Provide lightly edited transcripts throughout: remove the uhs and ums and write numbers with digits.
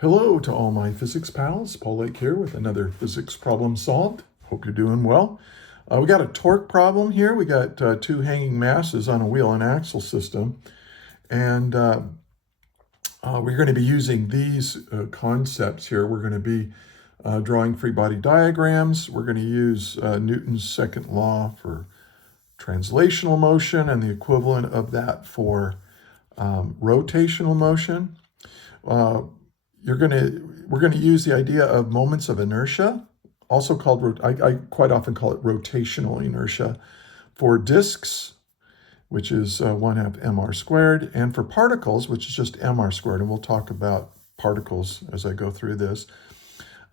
Hello to all my physics pals. Paul Lake here with another physics problem solved. Hope you're doing well. We got a torque problem here. We got two hanging masses on a wheel and axle system. And we're going to be using these concepts here. We're going to be drawing free body diagrams. We're going to use Newton's second law for translational motion and the equivalent of that for rotational motion. We're going to use the idea of moments of inertia, also called, I quite often call it rotational inertia, for disks, which is 1/2 mr squared, and for particles, which is just mr squared, and we'll talk about particles as I go through this.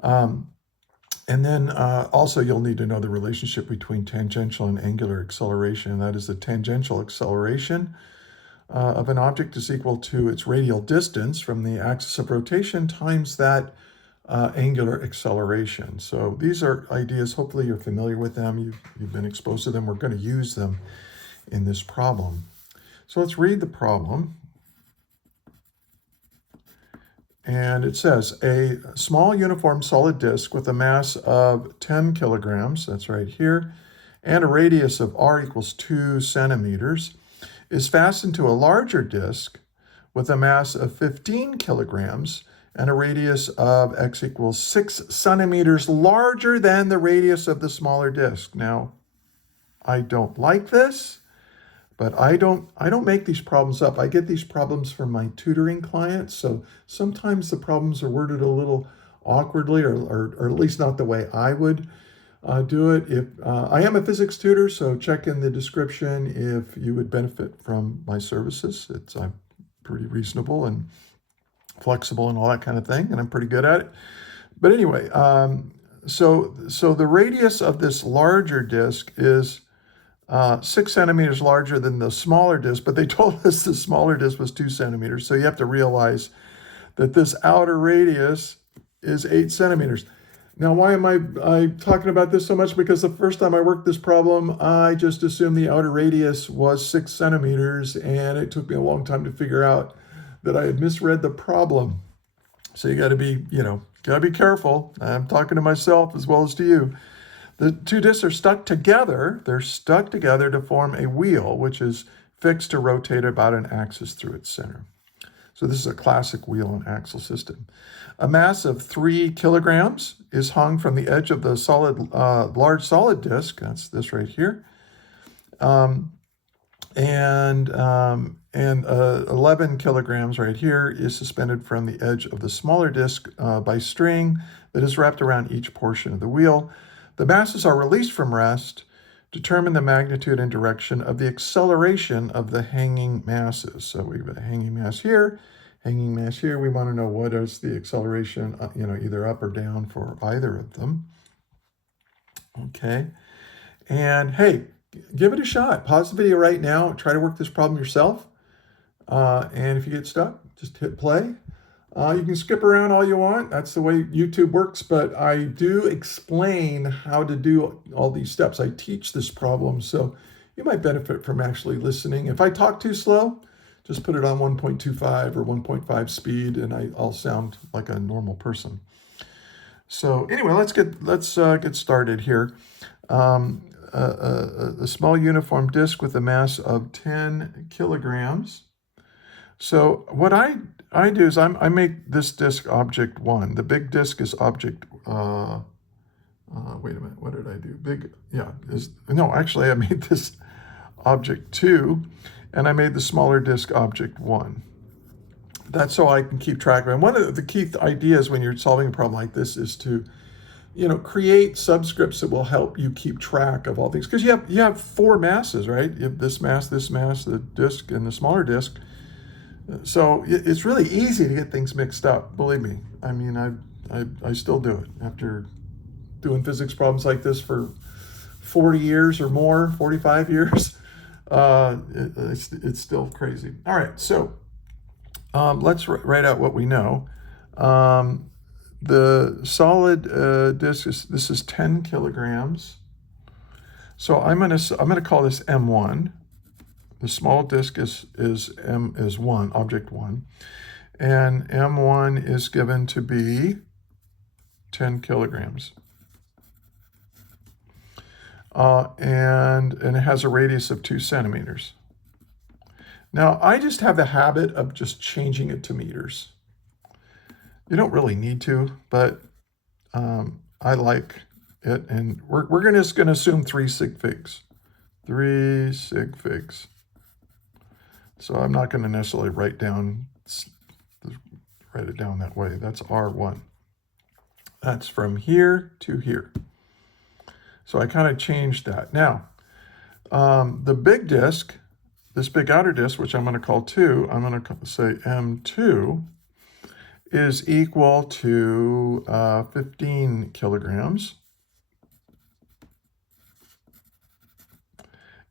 And then also you'll need to know the relationship between tangential and angular acceleration. That is, the tangential acceleration of an object is equal to its radial distance from the axis of rotation times that angular acceleration. So these are ideas, hopefully you're familiar with them, you've been exposed to them. We're going to use them in this problem. So let's read the problem. And it says, a small uniform solid disk with a mass of 10 kilograms, that's right here, and a radius of r equals 2 centimeters, is fastened to a larger disk with a mass of 15 kilograms and a radius of x equals 6 centimeters larger than the radius of the smaller disk. Now, I don't like this, but I don't make these problems up. I get these problems from my tutoring clients, so sometimes the problems are worded a little awkwardly or at least not the way I would do it. If I am a physics tutor, so check in the description if you would benefit from my services. I'm pretty reasonable and flexible and all that kind of thing, and I'm pretty good at it. But anyway, so the radius of this larger disk is 6 centimeters larger than the smaller disk, but they told us the smaller disk was 2 centimeters. So you have to realize that this outer radius is 8 centimeters. Now, why am I talking about this so much? Because the first time I worked this problem, I just assumed the outer radius was 6 centimeters, and it took me a long time to figure out that I had misread the problem. So you got to be, careful. I'm talking to myself as well as to you. The two disks are stuck together. They're stuck together to form a wheel, which is fixed to rotate about an axis through its center. So this is a classic wheel and axle system. A mass of 3 kilograms is hung from the edge of the large solid disk. That's this right here. And 11 kilograms right here is suspended from the edge of the smaller disk by string that is wrapped around each portion of the wheel. The masses are released from rest, determine the magnitude and direction of the acceleration of the hanging masses. So we've got a hanging mass here, hanging mass here. We want to know what is the acceleration, either up or down for either of them. Okay. And hey, give it a shot. Pause the video right now. Try to work this problem yourself. And if you get stuck, just hit play. You can skip around all you want. That's the way YouTube works, but I do explain how to do all these steps. I teach this problem, so you might benefit from actually listening. If I talk too slow, just put it on 1.25 or 1.5 speed, and I'll sound like a normal person. So anyway, let's get started here. A small uniform disk with a mass of 10 kilograms. So what I do is I make this disk object 1. The big disk is object, wait a minute, what did I do? Actually I made this object 2, and I made the smaller disk object 1. That's so I can keep track of it. And one of the key ideas when you're solving a problem like this is to, create subscripts that will help you keep track of all things. Because you have 4 masses, right? You have this mass, the disk, and the smaller disk. So it's really easy to get things mixed up, believe me. I mean, I still do it after doing physics problems like this for 40 years or more, 45 years. It's still crazy. All right, so let's write out what we know. The solid disk this is 10 kilograms. So I'm gonna call this M1. The small disk is 1, object 1. And M1 is given to be 10 kilograms. And it has a radius of 2 centimeters. Now, I just have the habit of just changing it to meters. You don't really need to, but I like it. And we're just going to assume 3 sig figs. 3 sig figs. So I'm not going to necessarily write it down that way. That's R1. That's from here to here. So I kind of changed that. Now, the big disk, this big outer disk, which I'm going to call 2, I'm going to say M2 is equal to 15 kilograms.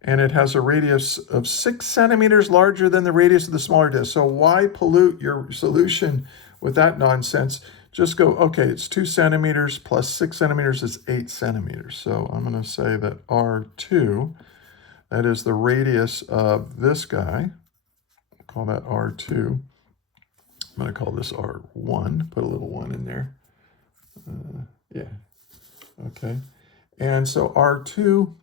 And it has a radius of 6 centimeters larger than the radius of the smaller disk. So why pollute your solution with that nonsense? Just go, okay, it's 2 centimeters plus 6 centimeters is 8 centimeters. So I'm going to say that R2, that is the radius of this guy. I'll call that R2. I'm going to call this R1, put a little 1 in there. Yeah, okay. And so R2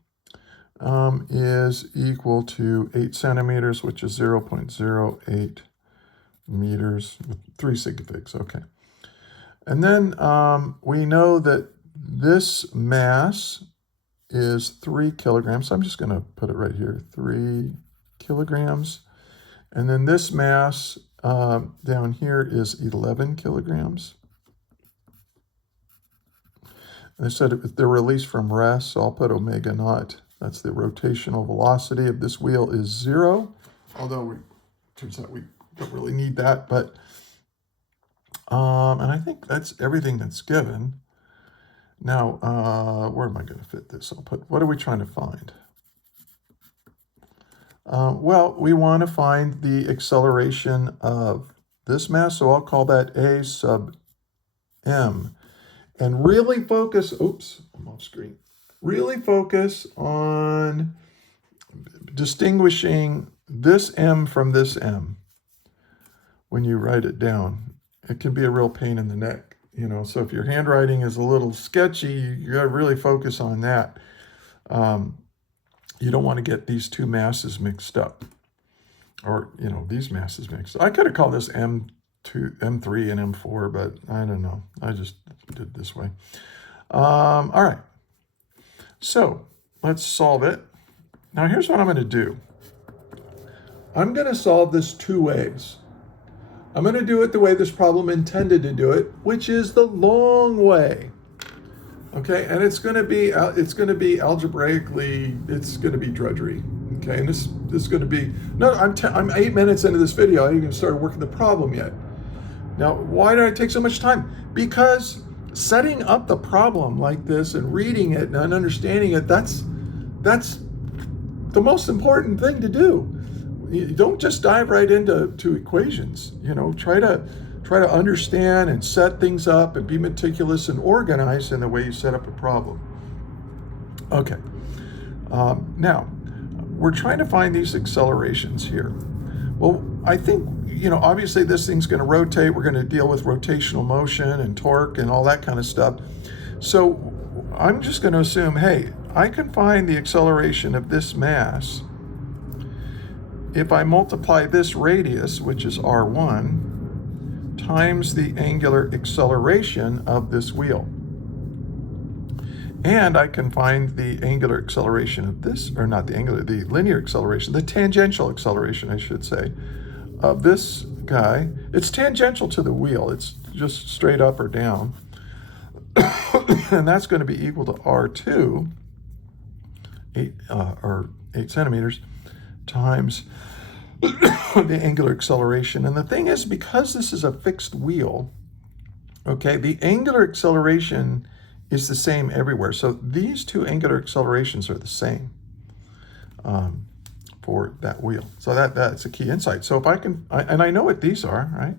is equal to 8 centimeters, which is 0.08 meters with 3 sig figs. Okay. And then we know that this mass is 3 kilograms. So I'm just going to put it right here, 3 kilograms. And then this mass down here is 11 kilograms. And they said they're released from rest, so I'll put omega naught. That's the rotational velocity of this wheel is 0, although it turns out we don't really need that. But and I think that's everything that's given. Now, where am I going to fit this? I'll put, what are we trying to find? Well, we want to find the acceleration of this mass, so I'll call that A sub m. And really focus, oops, I'm off screen. Really focus on distinguishing this m from this m when you write it down. It can be a real pain in the neck, you know, so if your handwriting is a little sketchy, you got to really focus on that. You don't want to get these two masses mixed up, or, you know, these masses mixed up. I could have called this M2, M3 and M4, but I don't know. I just did it this way. All right. So let's solve it. Now here's what I'm going to do. I'm going to solve this 2 ways. I'm going to do it the way this problem intended to do it, which is the long way. Okay, and it's going to be algebraically, it's going to be drudgery. Okay, and this is going to be, no, I'm 8 minutes into this video. I haven't even started working the problem yet. Now, why did I take so much time? Because setting up the problem like this and reading it and understanding it, that's the most important thing to do. You don't just dive right into equations. You know, try to understand and set things up and be meticulous and organized in the way you set up a problem. Okay. Now, we're trying to find these accelerations here. Well, I think, you know, obviously this thing's going to rotate. We're going to deal with rotational motion and torque and all that kind of stuff. So I'm just going to assume, hey, I can find the acceleration of this mass if I multiply this radius, which is R1, times the angular acceleration of this wheel. And I can find the angular acceleration of this, or not the angular, the linear acceleration, the tangential acceleration, I should say, of this guy. It's tangential to the wheel. It's just straight up or down. And that's going to be equal to R2, 8 centimeters, times the angular acceleration. And the thing is, because this is a fixed wheel, okay, the angular acceleration is the same everywhere. So these two angular accelerations are the same for that wheel. So that's a key insight. So if I can, and I know what these are, right?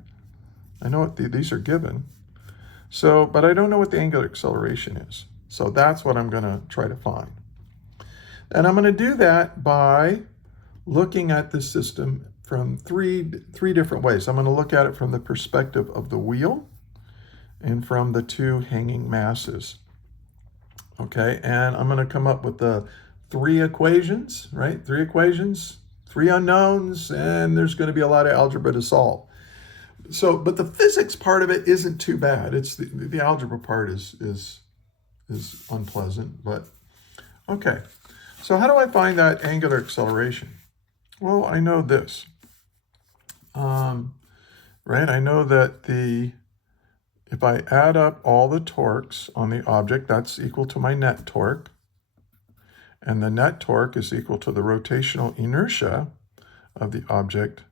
I know what these are given. So, but I don't know what the angular acceleration is. So that's what I'm going to try to find. And I'm going to do that by looking at the system from three different ways. I'm going to look at it from the perspective of the wheel and from the two hanging masses. Okay, and I'm going to come up with the three equations, right? Three equations, three unknowns, and there's going to be a lot of algebra to solve. So, but the physics part of it isn't too bad. It's the algebra part is unpleasant, but okay. So how do I find that angular acceleration? Well, I know this, right? I know that if I add up all the torques on the object, that's equal to my net torque. And the net torque is equal to the rotational inertia of the object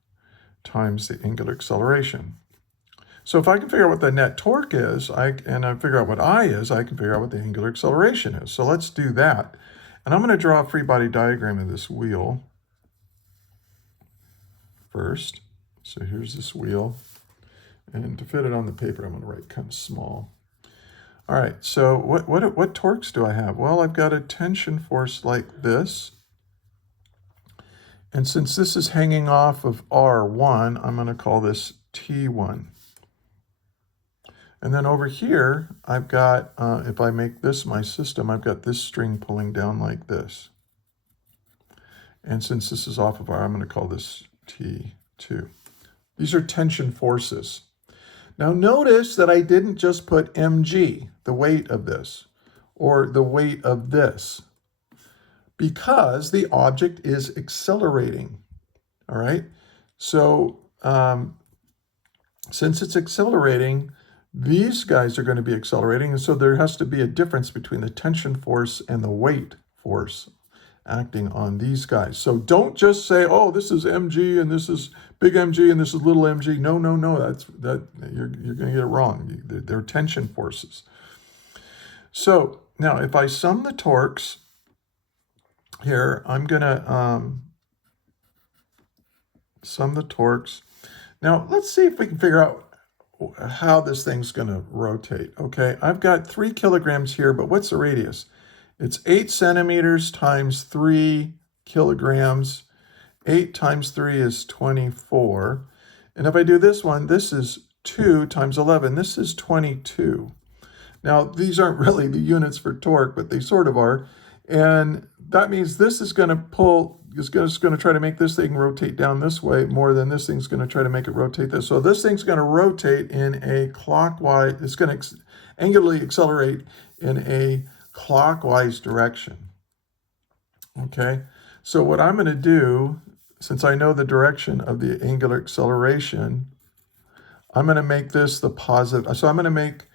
times the angular acceleration. So if I can figure out what the net torque is, and I figure out what I is, I can figure out what the angular acceleration is. So let's do that. And I'm going to draw a free body diagram of this wheel first. So here's this wheel. And to fit it on the paper, I'm going to write kind of small. All right, so what torques do I have? Well, I've got a tension force like this. And since this is hanging off of R1, I'm going to call this T1. And then over here, I've got, if I make this my system, I've got this string pulling down like this. And since this is off of R, I'm going to call this T2. These are tension forces. Now notice that I didn't just put mg, the weight of this, or the weight of this, because the object is accelerating, all right? So since it's accelerating, these guys are going to be accelerating, and so there has to be a difference between the tension force and the weight force acting on these guys. So don't just say, oh, this is mg and this is big mg and this is little mg. No, you're going to get it wrong. They're tension forces. So now if I sum the torques here, I'm going to sum the torques. Now let's see if we can figure out how this thing's going to rotate. Okay, I've got 3 kilograms here, but what's the radius? It's 8 centimeters times 3 kilograms. 8 times 3 is 24. And if I do this one, this is 2 times 11. This is 22. Now, these aren't really the units for torque, but they sort of are. And that means this is going to pull, it's going to try to make this thing rotate down this way more than this thing's going to try to make it rotate this. So this thing's going to rotate in a clockwise, it's going to angularly accelerate in a clockwise direction. Okay, so what I'm going to do, since I know the direction of the angular acceleration, I'm going to make this the positive. So I'm going to make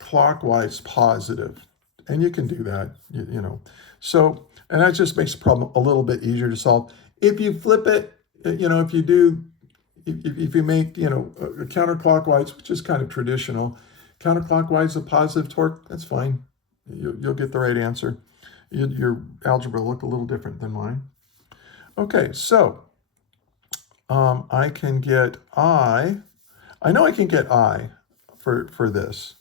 clockwise positive. And you can do that, you know. So, and that just makes the problem a little bit easier to solve. If you flip it, you know, if you make, you know, a counterclockwise, which is kind of traditional, counterclockwise, a positive torque, that's fine. You'll get the right answer. Your algebra will look a little different than mine. Okay, so I can get I know I can get I for this.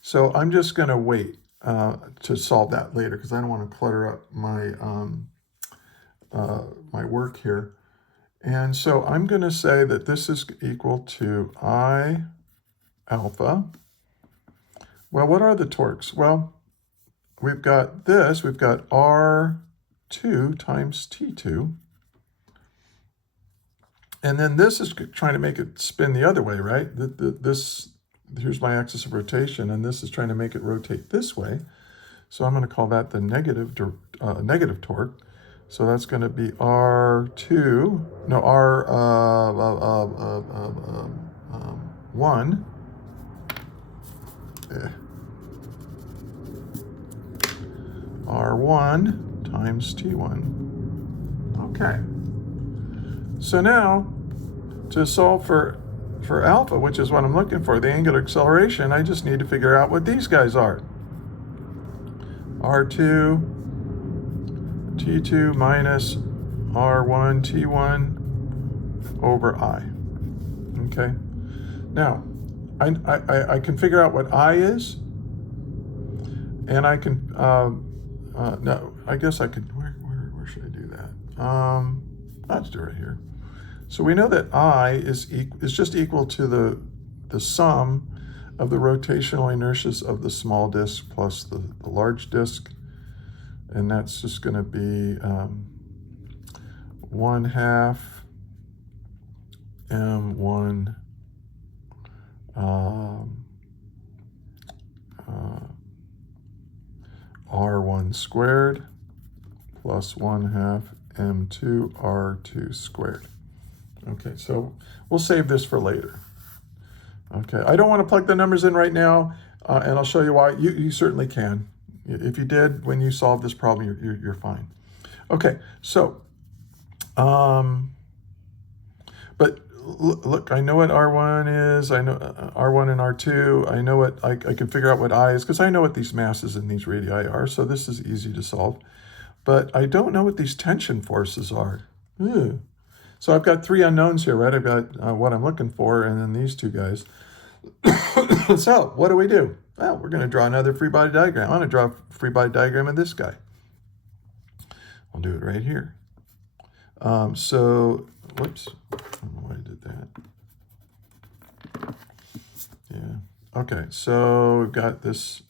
So I'm just going to wait to solve that later because I don't want to clutter up my my work here. And so I'm going to say that this is equal to I alpha. Well, what are the torques? Well, we've got this. We've got R2 times T2. And then this is trying to make it spin the other way, right? Here's my axis of rotation, and this is trying to make it rotate this way. So I'm going to call that the negative torque. So that's going to be R2, no, R1. R1 times T1. Okay. So now, to solve for alpha, which is what I'm looking for, the angular acceleration, I just need to figure out what these guys are. R2, T2 minus R1, T1 over I. Okay. Now, I can figure out what I is, and I can, no, I guess I could, where should I do that? Let's do it right here. So we know that I is just equal to the sum of the rotational inertias of the small disk plus the large disk. And that's just going to be 1/2 m1 r1 squared plus 1/2 m2 r2 squared. Okay, so we'll save this for later. Okay, I don't want to plug the numbers in right now, and I'll show you why. You certainly can. If you did when you solved this problem, you're fine. Okay, so, but look, I know what R1 is. I know R1 and R2. I know what, I can figure out what I is, because I know what these masses and these radii are, so this is easy to solve. But I don't know what these tension forces are. Ugh. So I've got 3 unknowns here, right? I've got what I'm looking for, and then these 2 guys. So what do we do? Well, we're going to draw another free body diagram. I want to draw a free body diagram of this guy. I'll do it right here. So, whoops, I don't know why I did that. Yeah, okay, so we've got this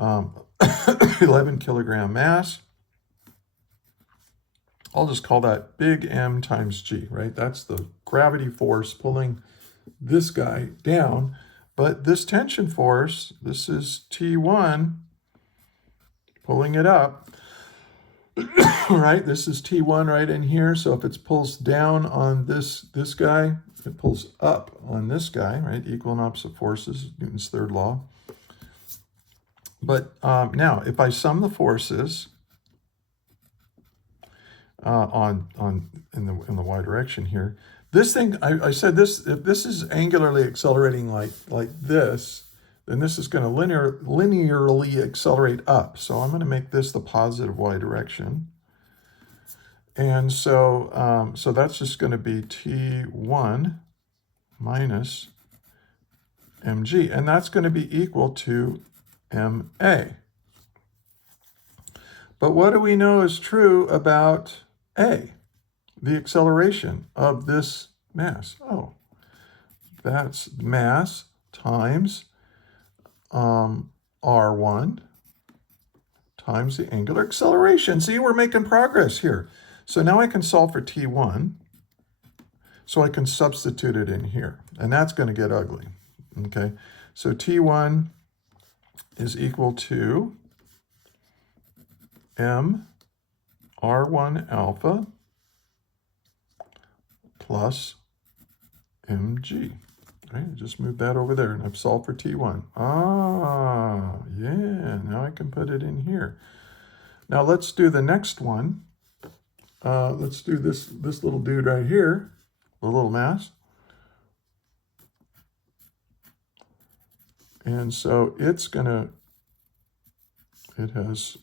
11 kilogram mass. I'll just call that big M times G, right? That's the gravity force pulling this guy down. But this tension force, this is T1 pulling it up, right? This is T1 right in here. So if it pulls down on this guy, it pulls up on this guy, right? Equal and opposite forces, Newton's third law. But now, if I sum the forces in the y direction here, this thing, I said this, if this is angularly accelerating like this, then this is going to linearly accelerate up. So I'm going to make this the positive y direction. And so, so that's just going to be T1 minus mg, and that's going to be equal to ma. But what do we know is true about a, the acceleration of this mass? Oh, that's mass times r1 times the angular acceleration. See, we're making progress here. So now I can solve for T1. So I can substitute it in here. And that's going to get ugly. Okay, so T1 is equal to m r1 alpha plus mg. Right, just move that over there, and I've solved for T1. Ah, yeah, now I can put it in here. Now let's do the next one. Let's do this little dude right here, the little mass. And so it has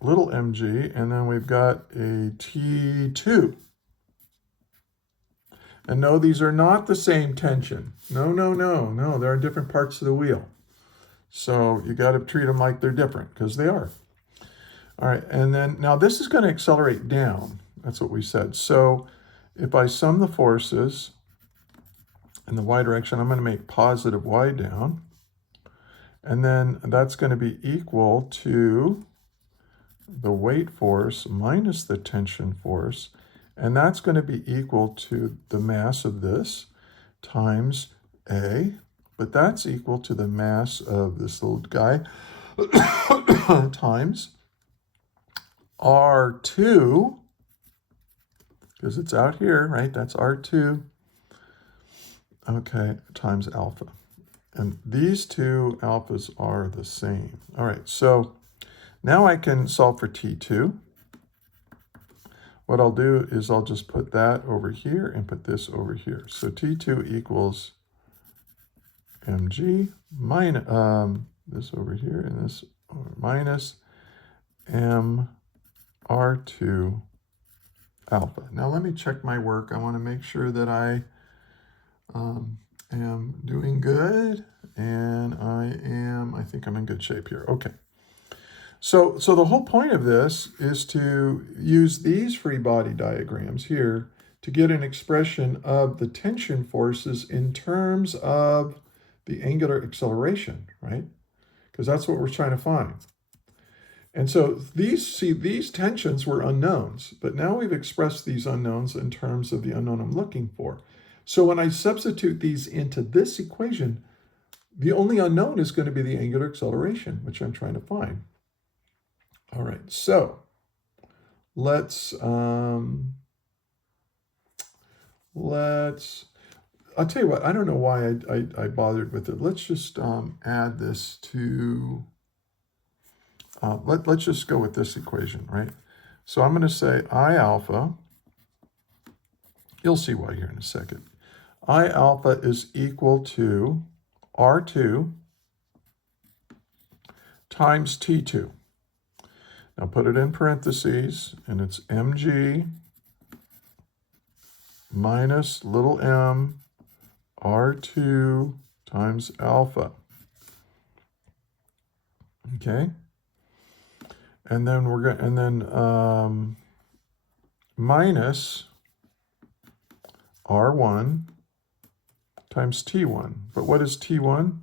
little mg, and then we've got a T2. And no, these are not the same tension. No, they're in different parts of the wheel. So you got to treat them like they're different, because they are. All right, and then now this is going to accelerate down. That's what we said. So if I sum the forces in the y direction, I'm going to make positive y down. And then that's going to be equal to the weight force minus the tension force. And that's going to be equal to the mass of this times A. But that's equal to the mass of this little guy times R2, because it's out here, right? That's R2, okay, times alpha. And these 2 alphas are the same. All right, so now I can solve for T2. What I'll do is I'll just put that over here and put this over here. So T2 equals mg minus, this over here and this minus m R2 alpha. Now let me check my work. I want to make sure that I am doing good, and I think I'm in good shape here. Okay. So the whole point of this is to use these free body diagrams here to get an expression of the tension forces in terms of the angular acceleration, right? Because that's what we're trying to find. And so these tensions were unknowns, but now we've expressed these unknowns in terms of the unknown I'm looking for. So when I substitute these into this equation, the only unknown is going to be the angular acceleration, which I'm trying to find. All right, so let's I'll tell you what, I don't know why I bothered with it. Let's just add this to, let's just go with this equation, right? So I'm going to say I alpha, you'll see why here in a second. I alpha is equal to R2 times T2. Now put it in parentheses, and it's mg minus little m R2 times alpha. Okay? And then we're going, and then minus R1 times T1. But what is T1?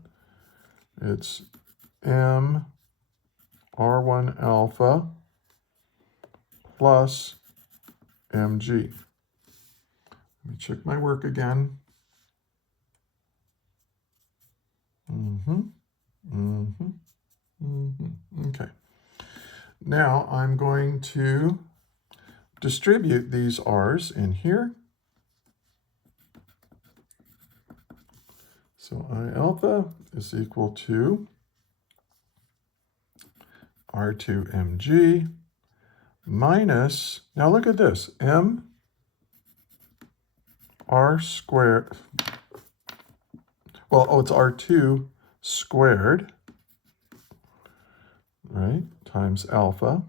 It's M R1 alpha plus mg. Let me check my work again. Okay. Now I'm going to distribute these r's in here. So I alpha is equal to R2 mg minus, now look at this, m r squared, well, oh, it's R2 squared, right, times alpha.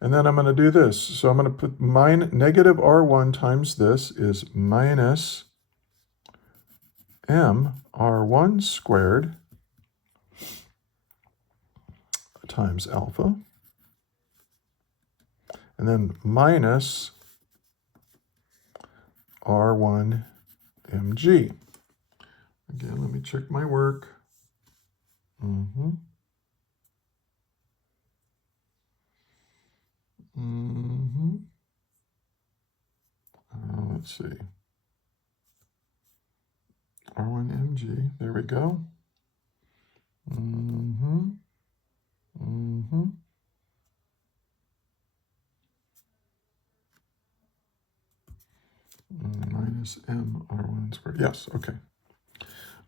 And then I'm going to do this. So I'm going to put negative R1 times this is minus m R1 squared times alpha. And then minus R1 mg. Again, let me check my work. Let's see. R1 mg, there we go. Minus m R1 squared. Yes, okay.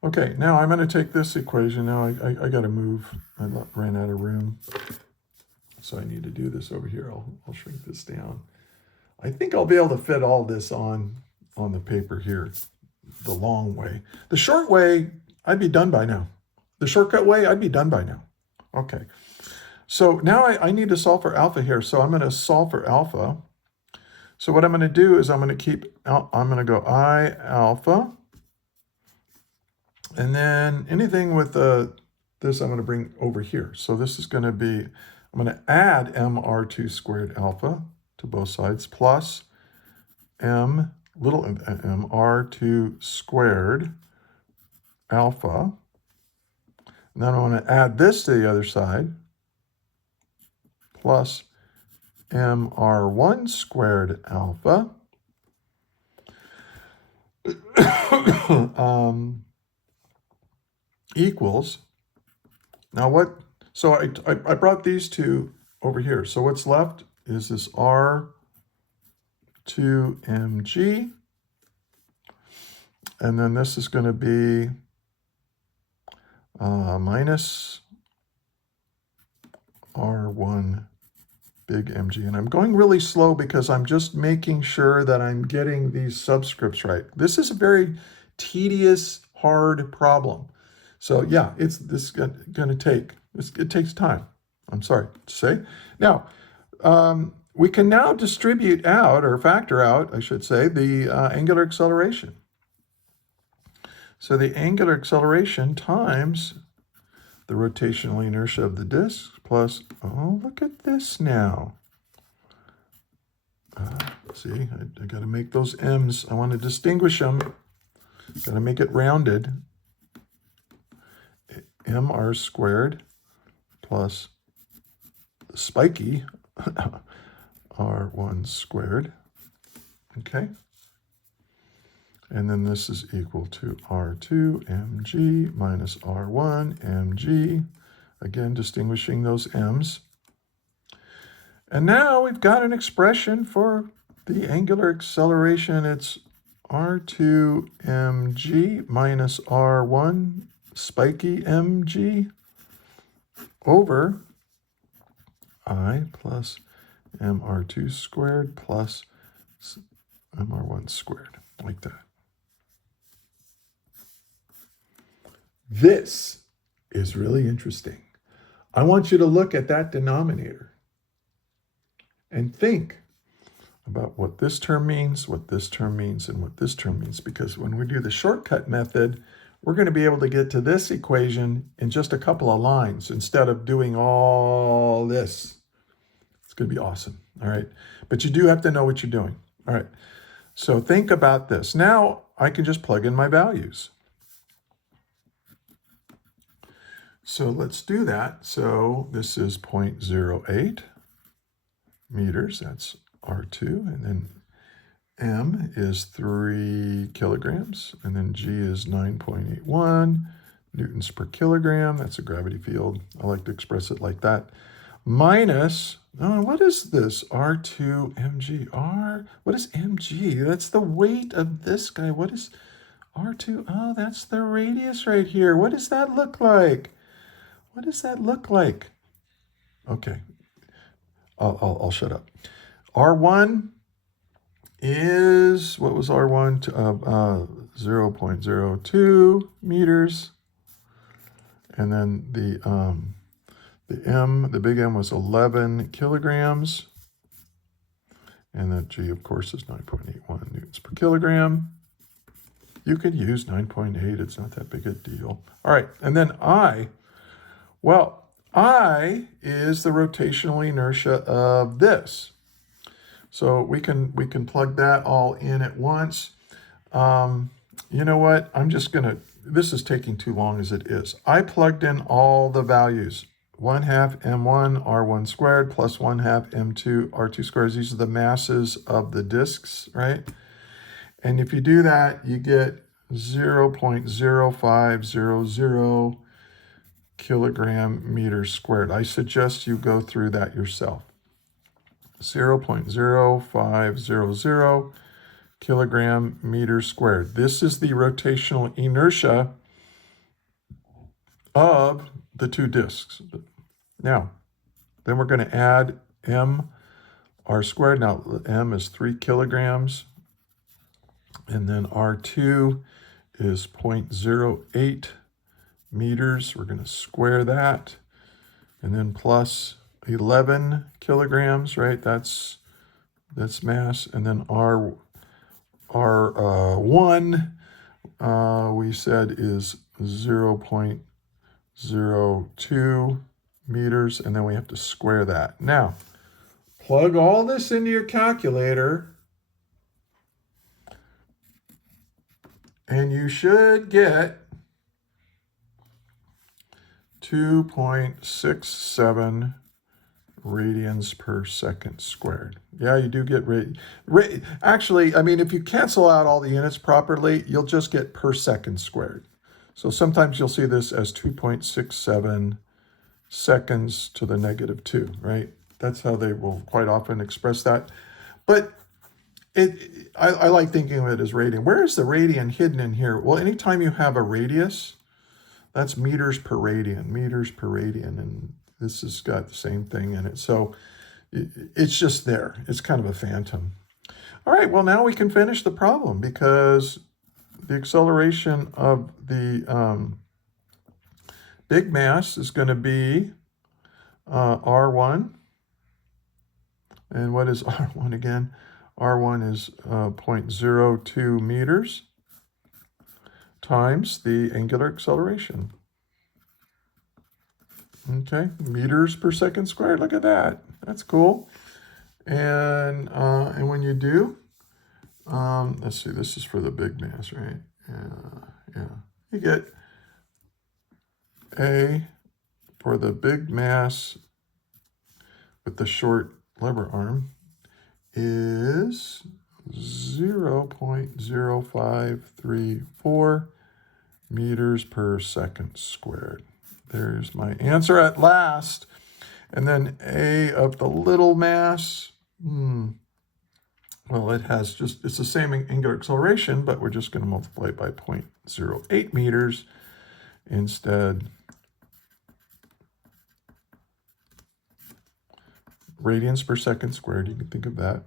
Okay, now I'm going to take this equation. Now I got to move. I ran out of room. So I need to do this over here. I'll shrink this down. I think I'll be able to fit all this on the paper here the long way. The short way, I'd be done by now. The shortcut way, I'd be done by now. Okay. So now I need to solve for alpha here. So I'm going to solve for alpha. So what I'm going to do is I'm going to go I alpha. And then anything with this I'm going to bring over here. So this is going to be, I'm going to add mr2 squared alpha to both sides plus little mr2 squared alpha. And then I want to add this to the other side plus mr1 squared alpha equals, now what, so I brought these two over here. So what's left is this R2 mg, and then this is going to be minus R1 big mg. And I'm going really slow because I'm just making sure that I'm getting these subscripts right. This is a very tedious, hard problem. So yeah, this is going to take, it takes time. I'm sorry to say. Now, we can now distribute out, or factor out, I should say, the angular acceleration. So the angular acceleration times the rotational inertia of the disk plus, oh, look at this now. See, I got to make those m's. I want to distinguish them. Got to make it rounded. mr squared plus spiky r1 squared. Okay. And then this is equal to R2 mg minus R1 mg. Again, distinguishing those m's. And now we've got an expression for the angular acceleration. It's R2 mg minus R1 spiky mg over I plus mr2 squared plus mr1 squared, like that. This is really interesting. I want you to look at that denominator and think about what this term means, what this term means, and what this term means. Because when we do the shortcut method, we're going to be able to get to this equation in just a couple of lines instead of doing all this. It's going to be awesome, all right? But you do have to know what you're doing, all right? So think about this. Now I can just plug in my values. So let's do that. So this is 0.08 meters, that's R2, and then M is 3 kilograms, and then G is 9.81 newtons per kilogram. That's a gravity field. I like to express it like that. Minus, what is this? R2 mg. What is mg? That's the weight of this guy. What is R2? Oh, that's the radius right here. What does that look like? What does that look like? Okay, I'll shut up. R1 is, what was R1? 0.02 meters. And then the big M was 11 kilograms. And the G, of course, is 9.81 newtons per kilogram. You could use 9.8. It's not that big a deal. All right, and then I, well, I is the rotational inertia of this. So we can plug that all in at once. You know what? I'm just going to, this is taking too long as it is. I plugged in all the values. 1/2 m1 r1 squared plus 1/2 m2 r2 squared. These are the masses of the disks, right? And if you do that, you get 0.0500 kilogram meters squared. I suggest you go through that yourself. 0.0500 kilogram meters squared. This is the rotational inertia of the two disks. Now, then we're going to add m r squared. Now, m is 3 kilograms. And then R2 is 0.08 meters. We're going to square that. And then plus 11 kilograms, right? That's mass. And then R1, we said is 0.02 meters. And then we have to square that. Now, plug all this into your calculator. And you should get 2.67 radians per second squared. Yeah, you do get actually, I mean, if you cancel out all the units properly, you'll just get per second squared. So sometimes you'll see this as 2.67 seconds to the negative 2, right? That's how they will quite often express that. But I like thinking of it as radian. Where is the radian hidden in here? Well, anytime you have a radius, that's meters per radian, and this has got the same thing in it. So it's just there. It's kind of a phantom. All right, well, now we can finish the problem because the acceleration of the big mass is going to be R1. And what is R1 again? R1 is 0.02 meters times the angular acceleration. Okay, meters per second squared. Look at that. That's cool. And when you do, let's see, this is for the big mass, right? Yeah. You get A for the big mass with the short lever arm is 0.0534 meters per second squared. There's my answer at last. And then A of the little mass, well, it's the same angular acceleration, but we're just going to multiply it by 0.08 meters instead. Radians per second squared, you can think of that.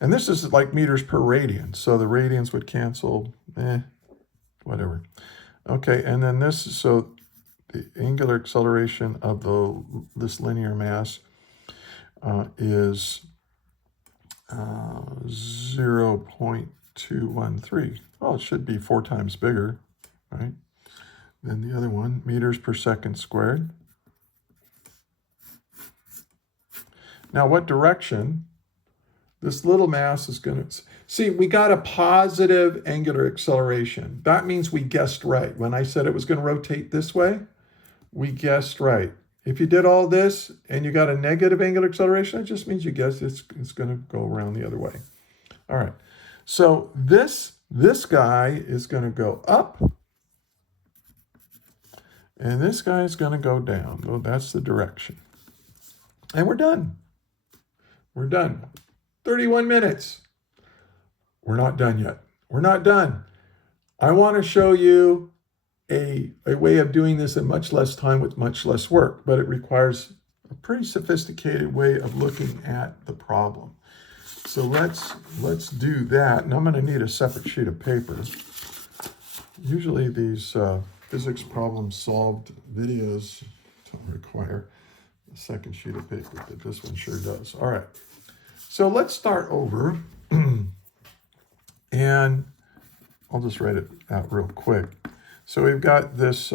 And this is like meters per radian, so the radians would cancel, whatever. Okay, and then so the angular acceleration of this linear mass is 0.213. Well, it should be 4 times bigger, right, than the other one, meters per second squared. Now, what direction? This little mass is going to... See, we got a positive angular acceleration. That means we guessed right. When I said it was going to rotate this way, we guessed right. If you did all this and you got a negative angular acceleration, it just means you guessed it's going to go around the other way. All right. So this guy is going to go up, and this guy is going to go down. Well, that's the direction. And we're done. We're done. 31 minutes. We're not done yet. We're not done. I want to show you a way of doing this in much less time with much less work, but it requires a pretty sophisticated way of looking at the problem. So let's do that. And I'm going to need a separate sheet of paper. Usually these physics problem solved videos don't require a second sheet of paper, but this one sure does. All right. So let's start over, and I'll just write it out real quick. So we've got this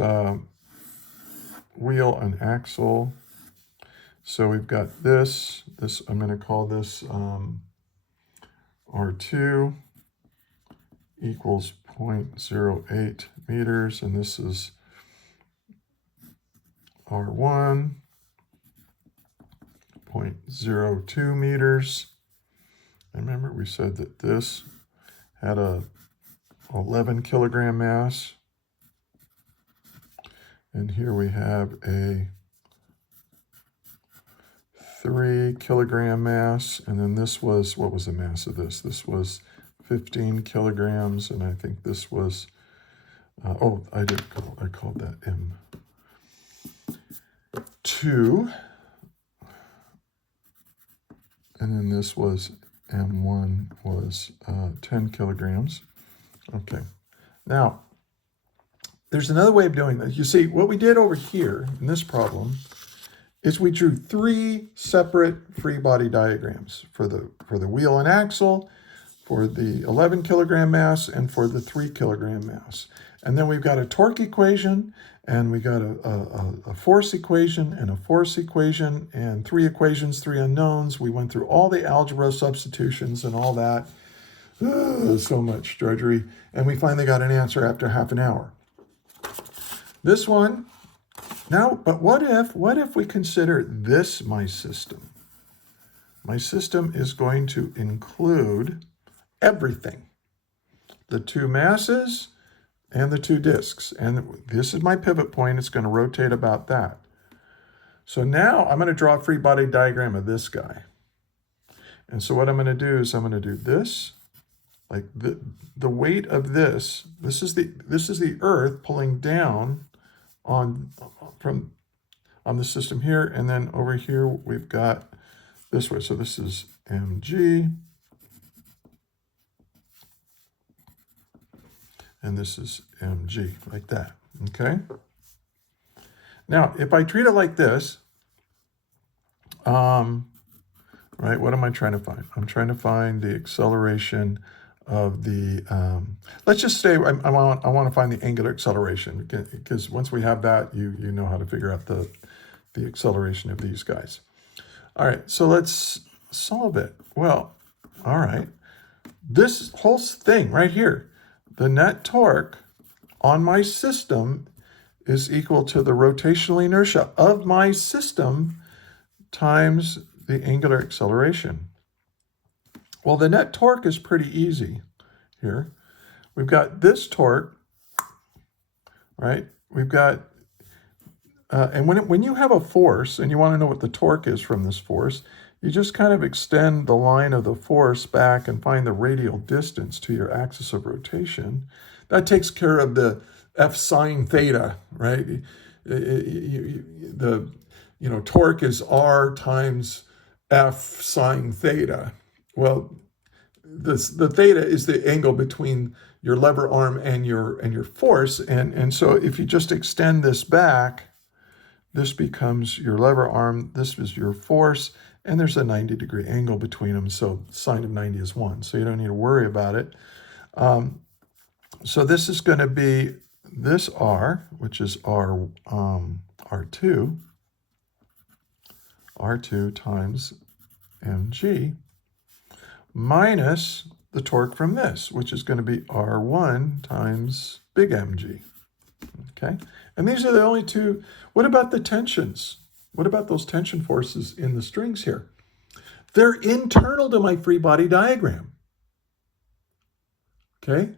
wheel and axle. So we've got this, I'm going to call this R2 equals 0.08 meters, and this is R1, 0.02 meters. And remember, we said that this had a 11 kilogram mass. And here we have a 3 kilogram mass. And then this was, what was the mass of this? This was 15 kilograms. And I think this was, I called that M2. And then this was M1 was 10 kilograms. Okay. Now, there's another way of doing this. You see, what we did over here in this problem is we drew 3 separate free body diagrams for the wheel and axle, for the 11 kilogram mass, and for the 3 kilogram mass. And then we've got a torque equation, and we got a force equation, and a force equation, and 3 equations, 3 unknowns. We went through all the algebra substitutions and all that. So much drudgery. And we finally got an answer after half an hour. This one, now, but what if we consider this my system? My system is going to include everything. The 2 masses and the 2 disks. And this is my pivot point. It's going to rotate about that. So now I'm going to draw a free body diagram of this guy. And so what I'm going to do is I'm going to do this. Like the weight of this is the Earth pulling down on the system here, and then over here we've got this way. So this is mg, and this is mg, like that. Okay. Now, if I treat it like this, right, what am I trying to find? I'm trying to find the acceleration of the, let's just say I want to find the angular acceleration, because once we have that, you know how to figure out the the acceleration of these guys. All right, so let's solve it. Well, all right. This whole thing right here, the net torque on my system is equal to the rotational inertia of my system times the angular acceleration. Well, the net torque is pretty easy here. We've got this torque, right? We've got, and when you have a force and you want to know what the torque is from this force, you just kind of extend the line of the force back and find the radial distance to your axis of rotation. That takes care of the F sine theta, right? Torque is R times F sine theta. Well, the theta is the angle between your lever arm and your force, and so if you just extend this back, this becomes your lever arm, this is your force, and there's a 90-degree angle between them, so sine of 90 is 1, so you don't need to worry about it. So this is going to be this R, which is R2 times mg, minus the torque from this, which is going to be R1 times big mg. Okay? And these are the only two. What about the tensions? What about those tension forces in the strings here? They're internal to my free body diagram. Okay?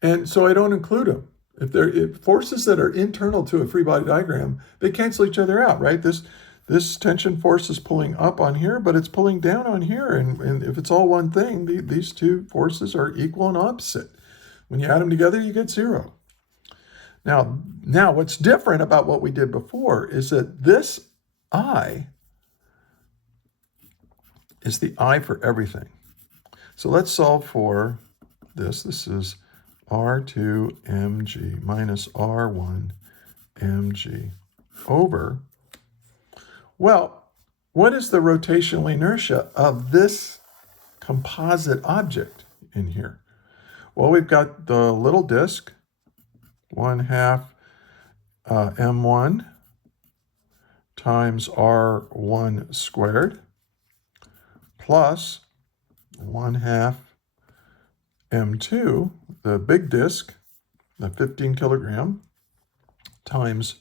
And so I don't include them. If forces that are internal to a free body diagram, they cancel each other out, right? This tension force is pulling up on here, but it's pulling down on here. And if it's all one thing, these two forces are equal and opposite. When you add them together, you get 0. Now what's different about what we did before is that this I is the I for everything. So let's solve for this. This is R2 mg minus R1 mg over, well, what is the rotational inertia of this composite object in here? Well, we've got the little disk, 1/2 m1 times r1 squared plus 1/2 m2, the big disk, the 15 kilogram, times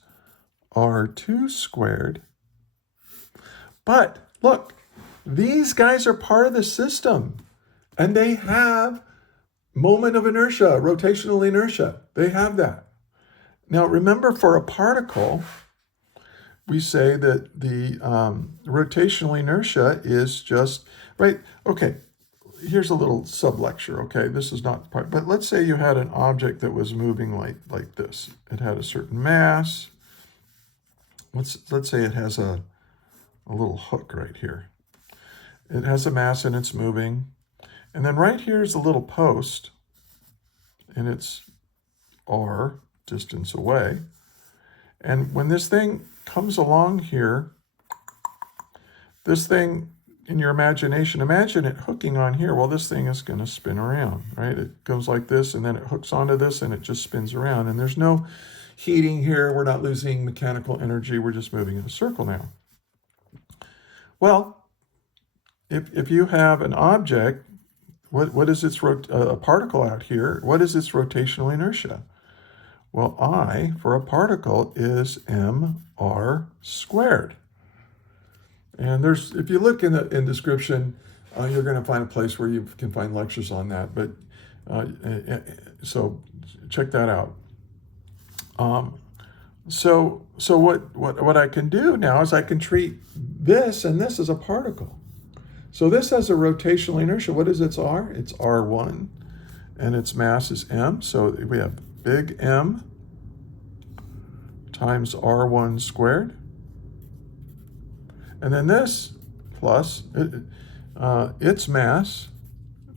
r2 squared. But look, these guys are part of the system, and they have moment of inertia, rotational inertia. They have that. Now remember, for a particle, we say that the rotational inertia is just, right? Okay, here's a little sub-lecture, okay? This is not part, but let's say you had an object that was moving like this. It had a certain mass. Let's say it has a little hook right here. It has a mass and it's moving. And then right here is a little post, and it's r distance away. And when this thing comes along here, this thing, in your imagination, imagine it hooking on here. Well, this thing is going to spin around, right? It goes like this, and then it hooks onto this, and it just spins around. And there's no heating here. We're not losing mechanical energy. We're just moving in a circle now. Well, if you have an object, what is its a particle out here? What is its rotational inertia? Well, I for a particle is mr squared. And if you look in description, you're going to find a place where you can find lectures on that. But so check that out. So what I can do now is I can treat this and this as a particle. So this has a rotational inertia. What is its r? It's r1, and its mass is m. So we have big M times r1 squared. And then this plus its mass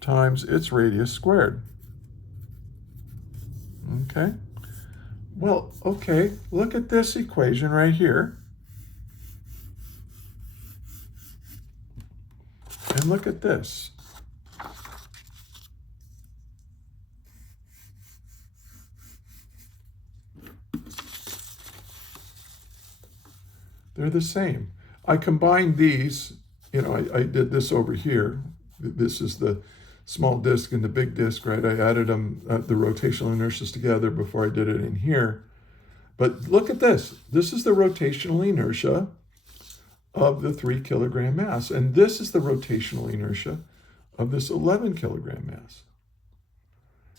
times its radius squared. Okay? Well, okay, look at this equation right here. And look at this. They're the same. I combined these, I did this over here. This is the small disc and the big disc, right? I added them, the rotational inertias together before I did it in here. But look at this. This is the rotational inertia of the 3 kilogram mass. And this is the rotational inertia of this 11 kilogram mass.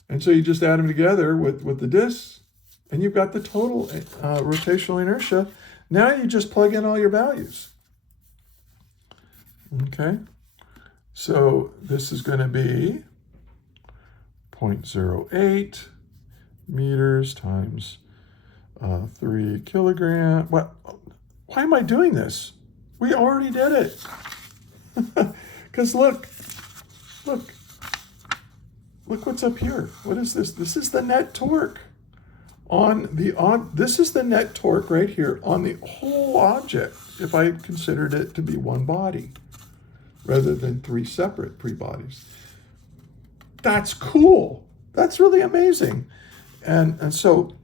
And so you just add them together with the discs, and you've got the total rotational inertia. Now you just plug in all your values. Okay, so this is going to be 0.08 meters times 3 kilogram. What? Why am I doing this? We already did it. Because look what's up here. What is this? This is the net torque this is the net torque right here on the whole object, if I considered it to be one body rather than 3 separate pre-bodies. That's cool. That's really amazing. And so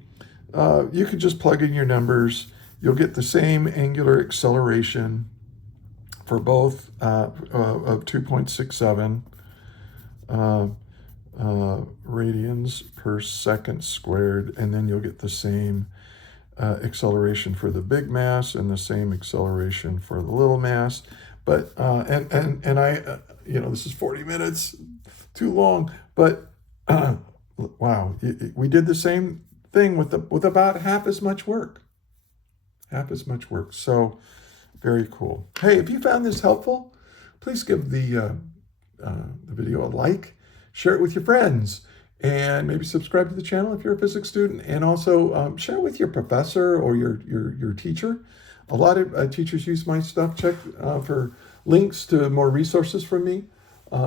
you could just plug in your numbers. You'll get the same angular acceleration for both of 2.67 radians per second squared, and then you'll get the same acceleration for the big mass and the same acceleration for the little mass. But and I this is 40 minutes, too long. But wow, we did the same thing with about half as much work. So very cool. Hey, if you found this helpful, please give the video a like. Share it with your friends, and maybe subscribe to the channel if you're a physics student, and also share it with your professor or your teacher. A lot of teachers use my stuff. Check for links to more resources from me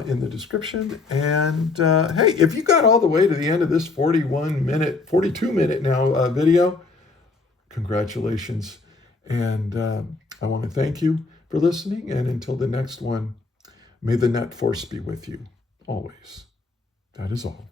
in the description. And hey, if you got all the way to the end of this 42 minute now video, congratulations. And I want to thank you for listening. And until the next one, may the net force be with you always. That is all.